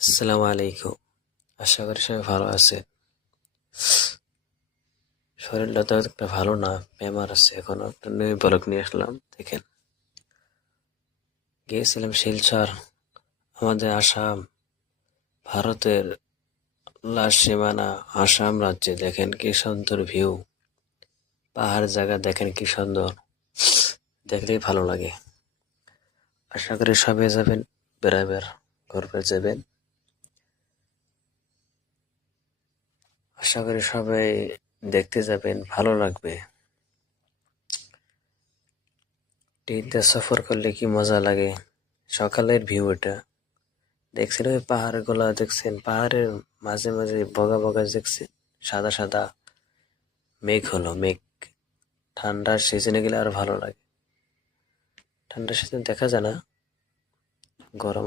আসসালামু আলাইকুম। আশা করি সবাই ভালো আছে। শরীরটা তো একটা ভালো না, বেমার আছে। এখনো একটা নিউ ব্লগ নিয়ে আসলাম। দেখেন, গিয়েছিলাম শিলচর, আমাদের আসাম, ভারতের লাস্ট সীমানা আসাম রাজ্যে। দেখেন কি সুন্দর ভিউ, পাহাড় জায়গা দেখেন কি সুন্দর, দেখলেই ভালো লাগে। আশা করি সবাই যাবেন, বেড়াবের ঘুরবে যাবেন। আশা করি সবাই দেখতে যাবেন, ভালো লাগবে। ট্রেনতে সফর করলে কি মজা লাগে। সকালের ভিউ এটা দেখছেন, ওই পাহাড়গুলা দেখছেন, পাহাড়ের মাঝে মাঝে বগা বগা দেখছেন, সাদা সাদা মেঘ হলো মেঘ। ঠান্ডার সিজনে গেলে আরো ভালো লাগে। ঠান্ডার সিজনে দেখা যায় না, গরম